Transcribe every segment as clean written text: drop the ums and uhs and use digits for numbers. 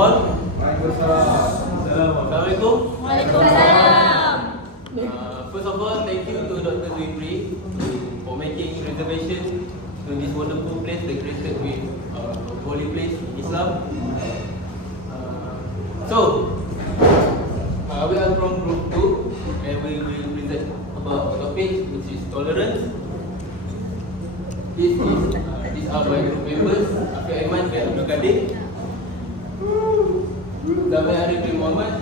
all. Waalaikumsalam. Assalamualaikum. Waalaikumsalam. First of all, thank you to Dr. Zuibri for making reservation to this wonderful place decorated with holy place Islam. We are from group 2 and we will present about a topic which is tolerance. These are my group members, AIMAN and ABDUL, ZAMIR ARIFF MOHAMMED,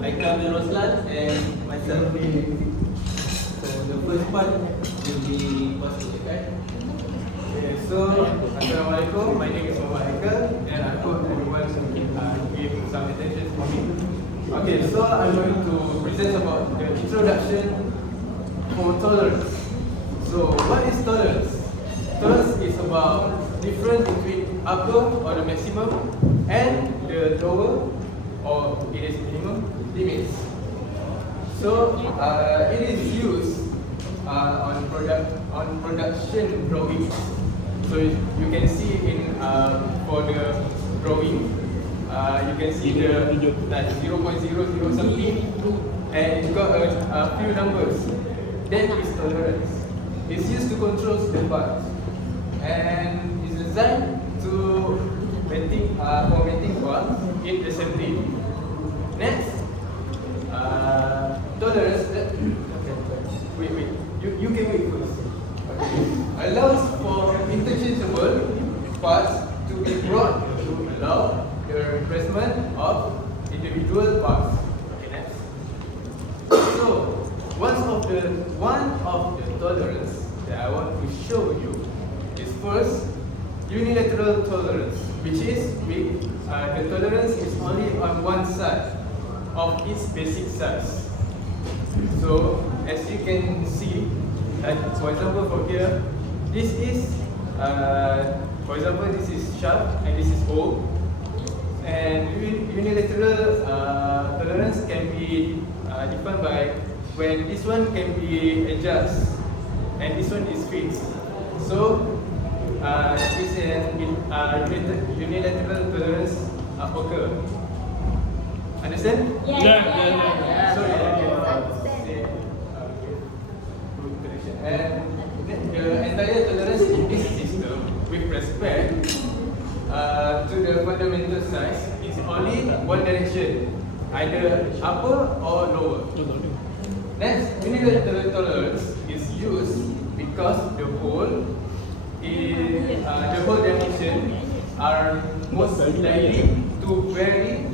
HAIKAL ROSLAN and myself. So the first part will be Pastor Jekai. Okay, so Assalamualaikum. My name is HAIKAL and I hope everyone give some attention for me. Okay, so I'm going to present about the introduction for tolerance. So what is tolerance? Tolerance is about difference between upper or the maximum and the lower or it is minimum limits. So it is used on production drawings. So you can see in for the drawing, you can see the like 0.00 something, and it's got a few numbers. That is tolerance. It's used to control the parts and is designed to maintain parts in assembly. Next, tolerance. Wait. You can wait first. Okay. Allows for interchangeable parts to be brought to allow the replacement of individual parts. Okay, next. So, one of the tolerance that I want to show you is first unilateral tolerance, which is the tolerance is only on one side of its basic size. So, as you can see, for example, from here, this is, for example, this is sharp and this is O. And unilateral tolerance can be defined by when this one can be adjusted and this one is fixed. So, this is unilateral tolerance occur. Understand? Yeah. Sorry, and the entire tolerance in this system with respect to the fundamental size is only one direction, either upper or lower. Next, unilateral tolerance is used because the whole dimension are most likely to vary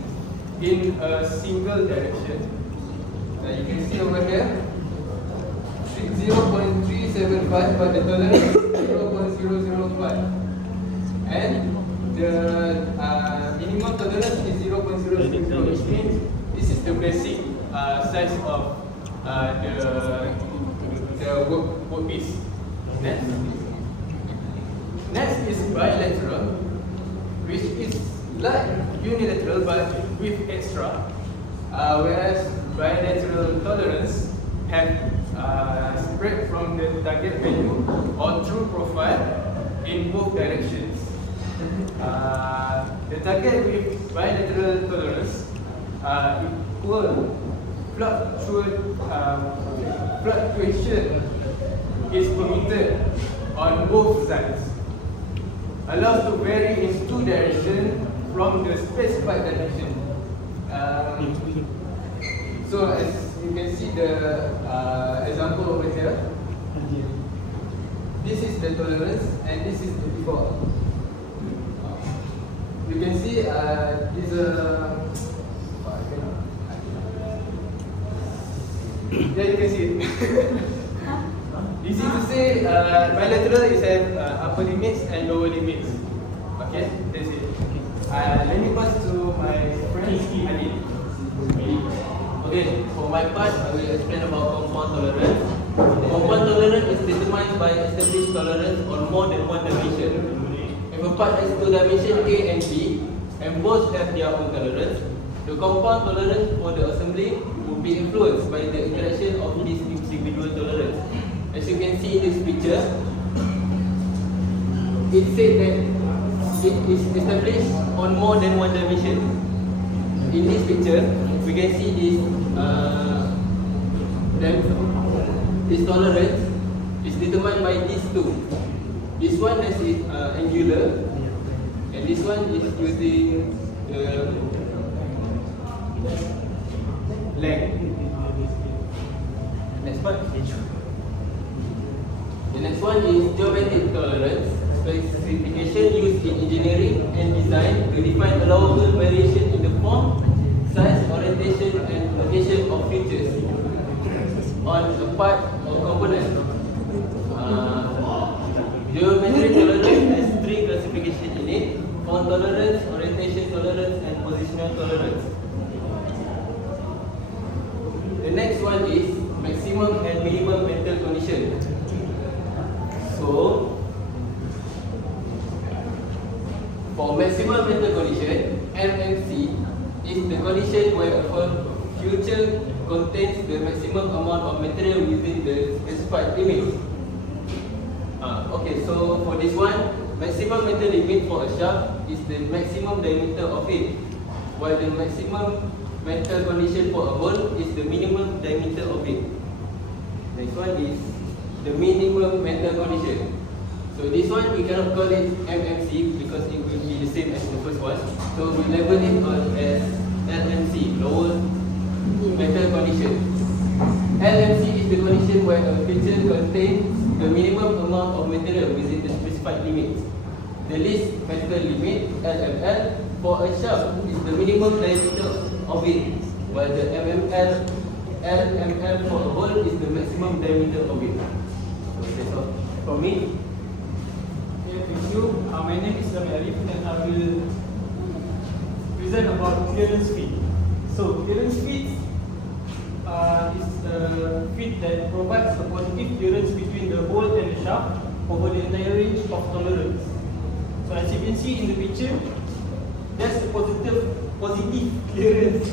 in a single direction. You can see over here 0.375, but the tolerance is 0.005, and the minimum tolerance is 0.060, which means this is the basic size of the workpiece. Next is bilateral, which is like unilateral but with extra, whereas bilateral tolerance have spread from the target value or true profile in both directions. The target with bilateral tolerance equal fluctuation is permitted on both sides. Allows to vary in two directions from the specified direction. So as you can see the example over here, this is the tolerance and this is the default. You can see this there you can see it. Easy to say, bilateral is have upper limits and lower limits. Okay, that's it. Let me pass to my friend ADIB. Okay, for my part, I will explain about compound tolerance. Compound tolerance is determined by established tolerance on more than one dimension. If a part has two dimensions A and B, and both have their own tolerance, the compound tolerance for the assembly will be influenced by the interaction of these individual tolerance. As you can see in this picture, it said that it is established on more than one dimension. In this picture, we can see this tolerance is determined by these two. This one is angular, and this one is using length. Next one. The next one is geometric tolerance, specification used in engineering and design to define allowable variation in the form, size, orientation, and location of features on a part or component. Geometric tolerance has three classifications in it: form tolerance, orientation tolerance, and positional tolerance. The next one is maximum and minimum mental condition. So, for maximum mental condition, MMC is the condition where a future contains the maximum amount of material within the specified limits. Okay, so for this one, maximum mental limit for a shaft is the maximum diameter of it, while the maximum mental condition for a hole is the minimum diameter of it. Next one is the minimum mental condition. So this one we cannot call it MMC because it will be the same as the first one. So we label it as LMC, lower mental condition. LMC is the condition where a feature contains the minimum amount of material within the specified limits. The least mental limit, LML, for a shaft is the minimum diameter of it, while the LML for a hole is the maximum diameter of it. So that's all for me. Okay, thank you. My name is ZAMIR and I will present about clearance fit. So clearance fit is a fit that provides a positive clearance between the hole and the shaft over the entire range of tolerance. So as you can see in the picture, there's a positive clearance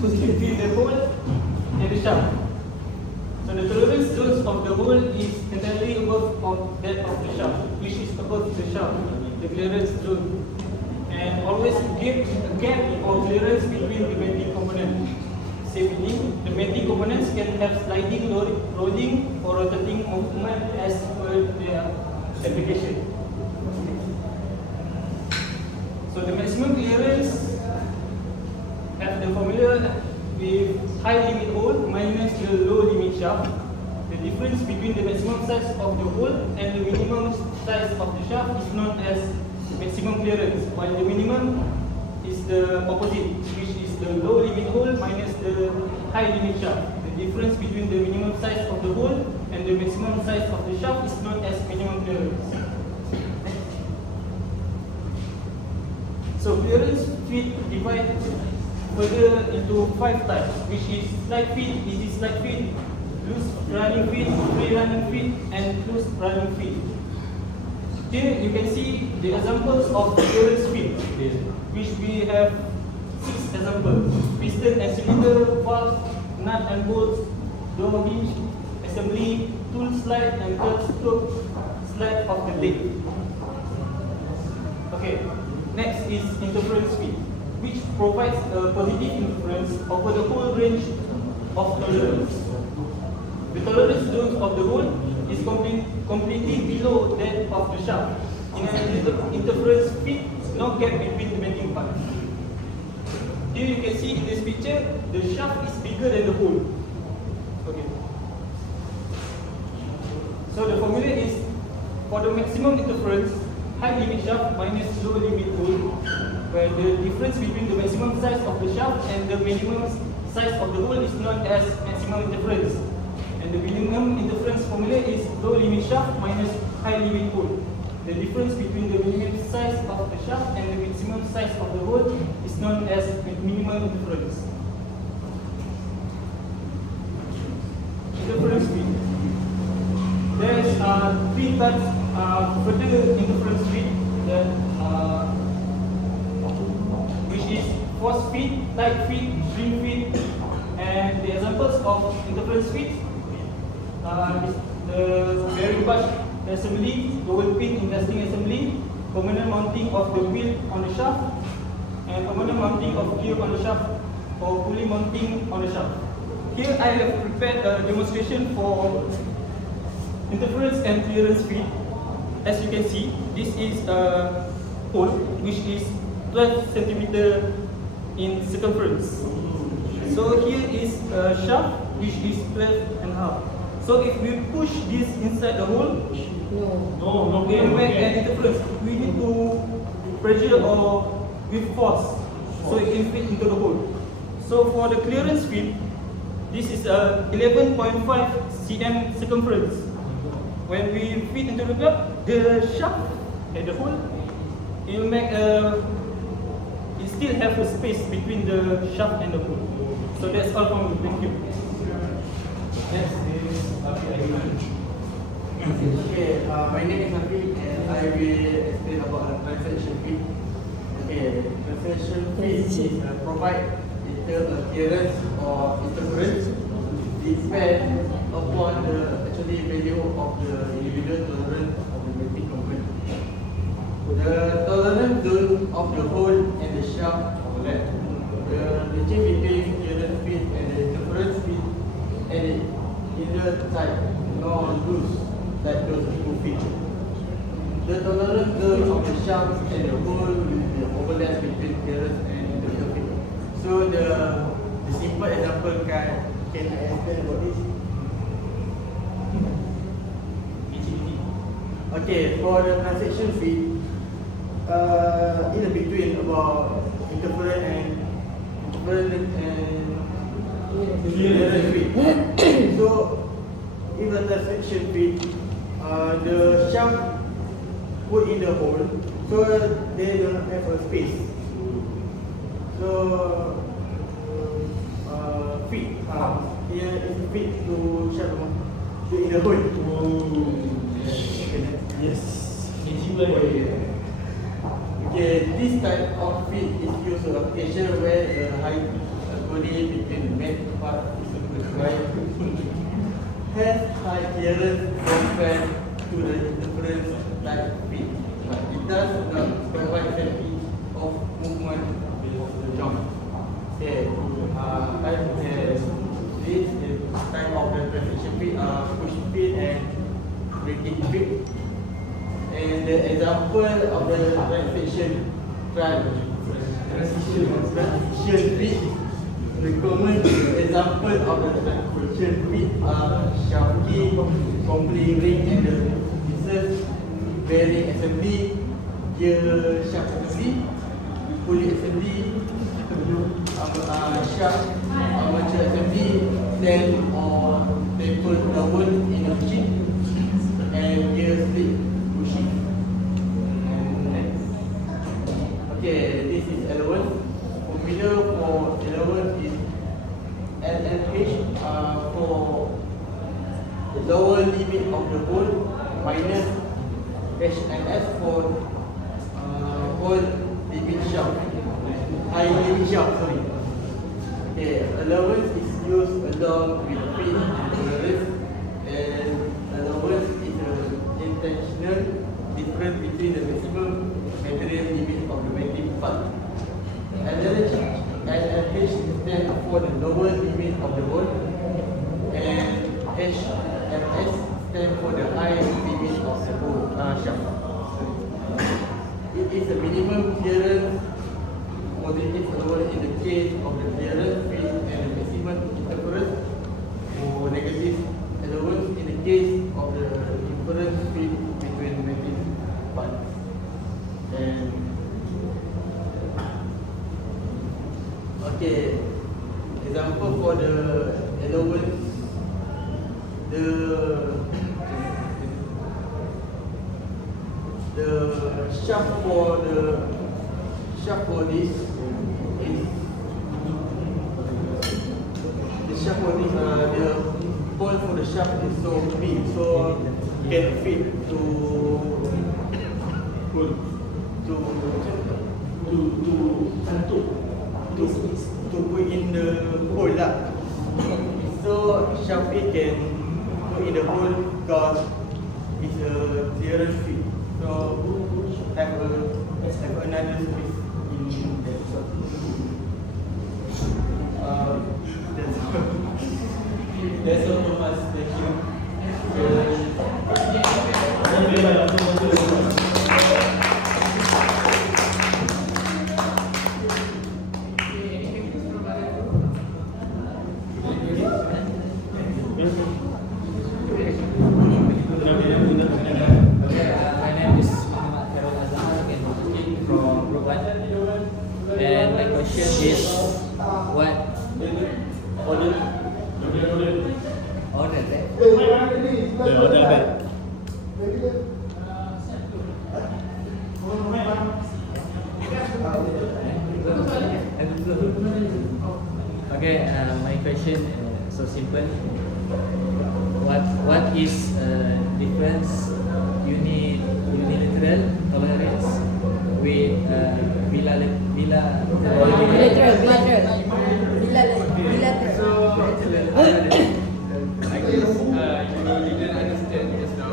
between the hole and the shaft. So the tolerance zones of the hole is entirely above of that of the shaft, which is above the shaft, the clearance zone. And always give a gap or clearance between the bending components. Same meaning, the bending components can have sliding, rolling, or rotating movement as per their application. So the maximum clearance have the formula with high limit hole minus the low limit shaft. The difference between the maximum size of the hole and the minimum size of the shaft is known as maximum clearance, while the minimum is the opposite, which is the low limit hole minus the high limit shaft. The difference between the minimum size of the hole and the maximum size of the shaft is known as minimum clearance. So clearance fit divide further into 5 types, which is slide fit, easy slide fit, loose running fit, free running fit, and loose running fit. Here you can see the examples of clearance fit, which we have 6 examples: piston and cylinder, valve, nut and bolts, door hinge, assembly, tool slide, and third stroke slide of the leg. Okay, next is interference fit, which provides a positive influence over the whole range of tolerance. The tolerance zone of the hole is completely below that of the shaft. In an interference fit, no gap between the bending parts. Here you can see in this picture, the shaft is bigger than the hole. Okay. So the formula is for the maximum interference, high limit shaft minus low limit hole, where the difference between the maximum size of the shaft and the minimum size of the hole is known as maximum interference. And the minimum interference formula is low limit shaft minus high limit hole. The difference between the minimum size of the shaft and the maximum size of the hole is known as minimum interference. Interference fit. There is 3 types further interference fit that which is force fit, tight fit, string fit, and the examples of interference fit is the bearing bush assembly, double pin in casting assembly, permanent mounting of the wheel on the shaft, and permanent mounting of gear on the shaft, or pulley mounting on the shaft. Here I have prepared a demonstration for interference and clearance feed. As you can see, this is a hole which is 12 cm in circumference. So here is a shaft which is 12.5. So if we push this inside the hole, we make an interference. We need to pressure or with force so it can fit into the hole. So for the clearance feed, this is a 11.5 cm circumference. When we fit into the shaft at the hole, it will make it still have a space between the shaft and the hole. So that's all from me. Thank you. Next is AIMAN. Okay, my name is AFIQ and I will explain about transaction fee. Okay, transaction fee is provide either clearance or interference depend upon the actually value of the individual tolerance of the mating component. The tolerance zone of the hole and the shaft overlap. The region between clearance feed and the interference feed and either tight nor loose like those two feet. The tolerance zone of the shaft and the hole will be overlap between clearance and interference feed. So the simple example can I explain about this? Okay, for the transaction feed, in the between about interference and clearance feed. So in the transaction feed, the shaft put in the hole, so they don't have a space. So feed, here is a feed to shaft in the hole. Yes. Okay, this type of feed is used on occasion where the high body between the main part is required. Has high clearance compared to the interference type feed, but it does not provide safety of movement of the joint. Okay, this type of the transition feed are push feed and breaking feed. And the example of the transition feed, the common example of the transition feed are shaft key, coupling ring, and the pieces, bearing assembly, gear shaft assembly, pulley assembly, shaft armature assembly, stand or taper towel in the machine, and gear split bushing. And next. Okay, this is allowance. Formula for allowance is LLH for the lower limit of the hole minus HNS for hole limit shaft. High limit shaft, sorry. Okay, allowance is used along with feed and tolerance, and allowance is an intentional difference between the maximum material limit of the mating part. LLH stands for the lower limit of the hole, and HMS stands for the high limit of the hole shaft. It is a minimum clearance positive allowance in the case of the clearance feed and the maximum interference, or negative allowance in the case of the interference feed between mating parts. And okay, example for the allowance, the shaft for this is the shaft for this the hole for the shaft is so big, so can fit to put in the hole lah. So shaft it can put in the hole because it's a clearance feed. So have a have another space in that shop. That's all. That's all from us. Thank you. My name is from Kumpulan, and my question is what order Okay, my question so simple. What is difference unilateral tolerance with I guess you didn't understand just now.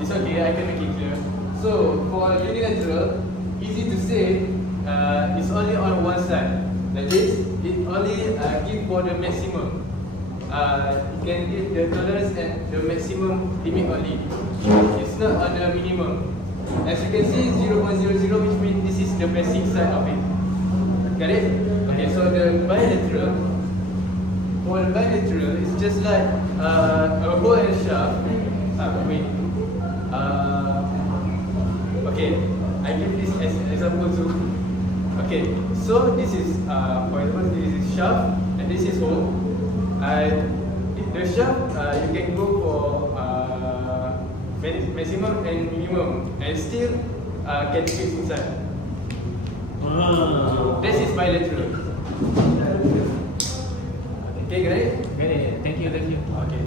It's okay, I can make it clear. So for unilateral, easy to say, it's only on one side. That is, it only give for the maximum. It can give the tolerance and the maximum limit only. It's not on the minimum. As you can see, 0.00, which means this is the basic side of it. Got it? Okay, so the bilateral. For the bilateral, it's just like a hole and shaft. Okay, I give this as an example too. Okay, so this is, for example, this is shaft and this is hole. The shaft, you can go for maximum and minimum, and still can fit inside. This is bilateral. Okay, great. Okay, thank you. Okay.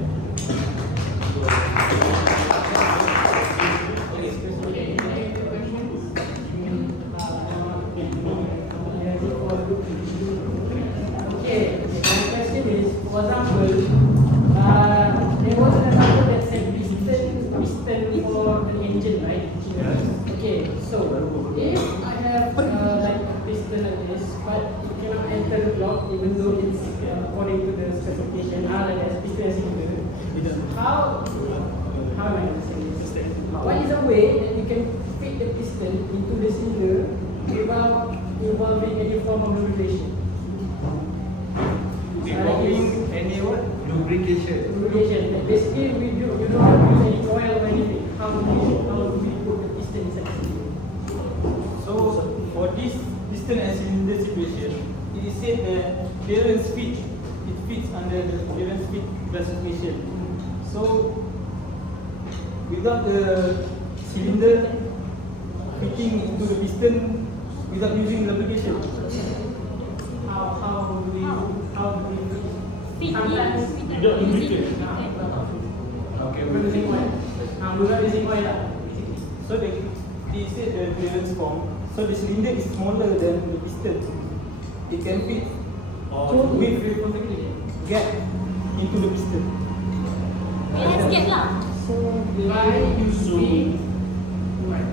Okay, my question is, for example, there was an example that said piston for an engine, right? Yes. Okay, so if I have like a piston like this, but it cannot enter the block even though it's according to the specification, like as piston and cylinder, how am I understanding this? What is a way that you can fit the piston into the cylinder without involving any form of lubrication? Involving any what? Lubrication. Lubrication. Like basically, you don't have to use any oil or anything. How do we put the piston inside the cylinder? So for this piston and cylinder situation, it is said that clearance fit. It fits under the clearance fit classification. So without the cylinder fitting into the piston without using lubrication, how do we Sometimes Okay, we're using oil. We're not using oil. so they said the clearance form. So the cylinder is smaller than the piston. It can fit with gap into the piston. So by using what?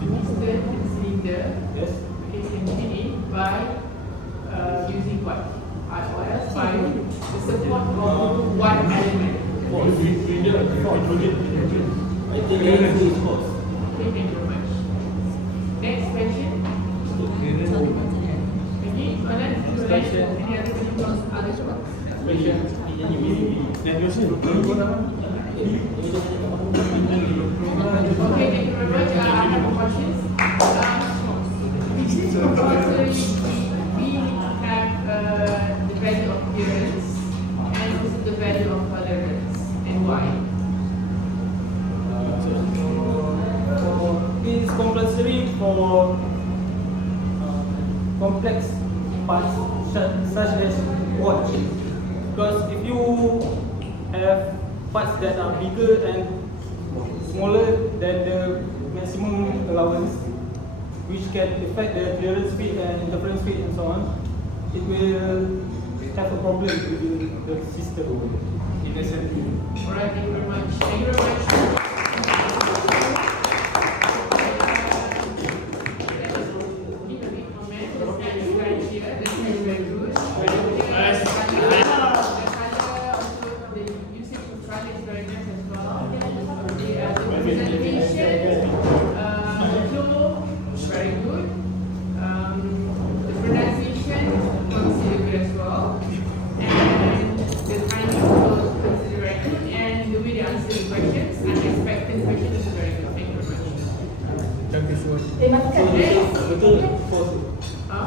Piston and cylinder. Yes. Okay, can fit in by using what? Oil by the support of one element. Okay, thank you very much. Next question. Any other question? Any other Okay, thank you very much. I have questions. Which is compulsory? We have the value of clearance and also the value of tolerance, and why? It is compulsory for complex parts such as watch. Because if you have parts that are bigger and smaller than the maximum allowance, which can affect the clearance speed and interference speed and so on, it will have a problem with the system. In a sense. Alright, thank you very much. Thank you very much. answering questions. Unexpected questions is very good. Thank you very much. Makan. Betul. Force. Huh?